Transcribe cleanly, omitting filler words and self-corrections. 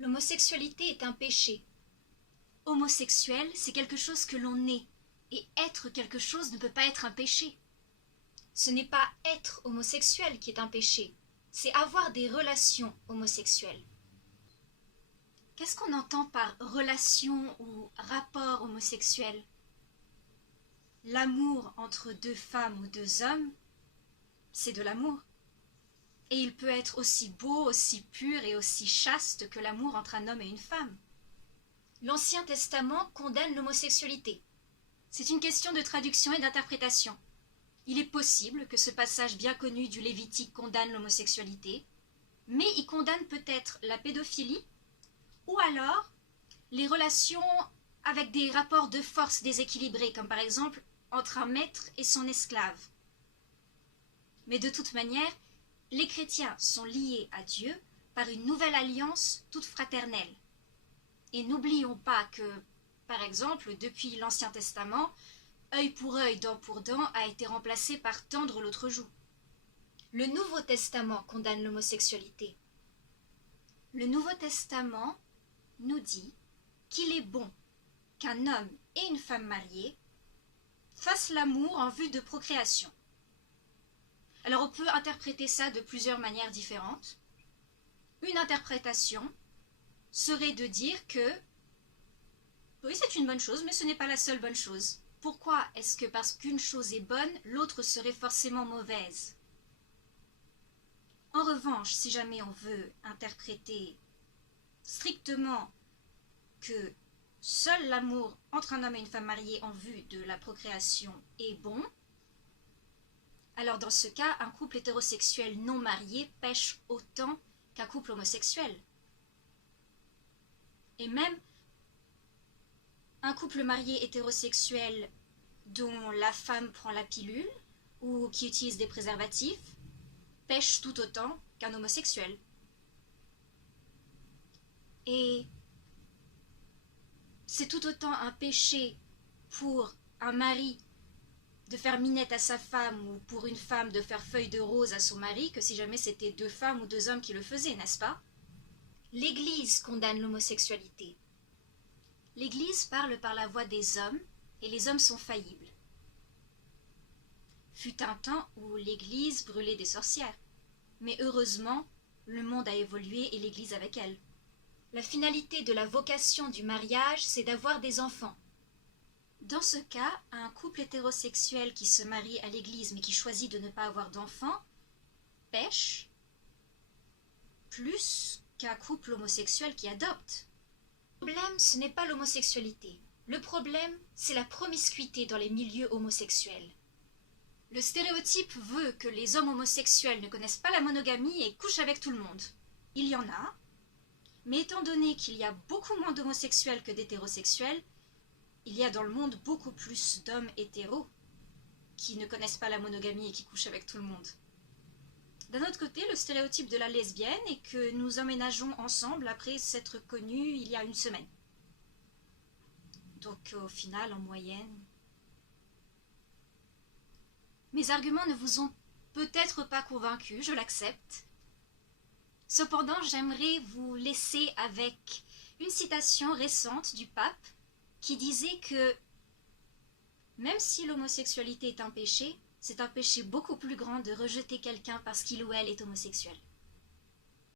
L'homosexualité est un péché. Homosexuel, c'est quelque chose que l'on est, et être quelque chose ne peut pas être un péché. Ce n'est pas être homosexuel qui est un péché, c'est avoir des relations homosexuelles. Qu'est-ce qu'on entend par relation ou rapport homosexuel? L'amour entre deux femmes ou deux hommes, c'est de l'amour. Et il peut être aussi beau, aussi pur et aussi chaste que l'amour entre un homme et une femme. L'Ancien Testament condamne l'homosexualité. C'est une question de traduction et d'interprétation. Il est possible que ce passage bien connu du Lévitique condamne l'homosexualité, mais il condamne peut-être la pédophilie, ou alors les relations avec des rapports de force déséquilibrés, comme par exemple entre un maître et son esclave. Mais de toute manière, les chrétiens sont liés à Dieu par une nouvelle alliance toute fraternelle. Et n'oublions pas que, par exemple, depuis l'Ancien Testament, œil pour œil, dent pour dent a été remplacé par tendre l'autre joue. Le Nouveau Testament condamne l'homosexualité. Le Nouveau Testament nous dit qu'il est bon qu'un homme et une femme mariés fassent l'amour en vue de procréation. Alors on peut interpréter ça de plusieurs manières différentes. Une interprétation serait de dire que oui, c'est une bonne chose, mais ce n'est pas la seule bonne chose. Pourquoi est-ce que parce qu'une chose est bonne, l'autre serait forcément mauvaise? En revanche, si jamais on veut interpréter strictement que seul l'amour entre un homme et une femme mariée en vue de la procréation est bon, alors dans ce cas, un couple hétérosexuel non marié pêche autant qu'un couple homosexuel. Et même un couple marié hétérosexuel dont la femme prend la pilule ou qui utilise des préservatifs pêche tout autant qu'un homosexuel. Et c'est tout autant un péché pour un mari de faire minette à sa femme ou pour une femme de faire feuille de rose à son mari que si jamais c'était deux femmes ou deux hommes qui le faisaient, n'est-ce pas? L'Église condamne l'homosexualité. L'Église parle par la voix des hommes et les hommes sont faillibles. Fut un temps où l'Église brûlait des sorcières, mais heureusement, le monde a évolué et l'Église avec elle. La finalité de la vocation du mariage, c'est d'avoir des enfants. Dans ce cas, un couple hétérosexuel qui se marie à l'Église mais qui choisit de ne pas avoir d'enfants pêche plus qu'un couple homosexuel qui adopte. Le problème, ce n'est pas l'homosexualité. Le problème, c'est la promiscuité dans les milieux homosexuels. Le stéréotype veut que les hommes homosexuels ne connaissent pas la monogamie et couchent avec tout le monde. Il y en a, mais étant donné qu'il y a beaucoup moins d'homosexuels que d'hétérosexuels, il y a dans le monde beaucoup plus d'hommes hétéros qui ne connaissent pas la monogamie et qui couchent avec tout le monde. D'un autre côté, le stéréotype de la lesbienne est que nous emménageons ensemble après s'être connus il y a une semaine. Donc au final, en moyenne... Mes arguments ne vous ont peut-être pas convaincu, je l'accepte. Cependant, j'aimerais vous laisser avec une citation récente du pape qui disait que même si l'homosexualité est un péché, c'est un péché beaucoup plus grand de rejeter quelqu'un parce qu'il ou elle est homosexuel.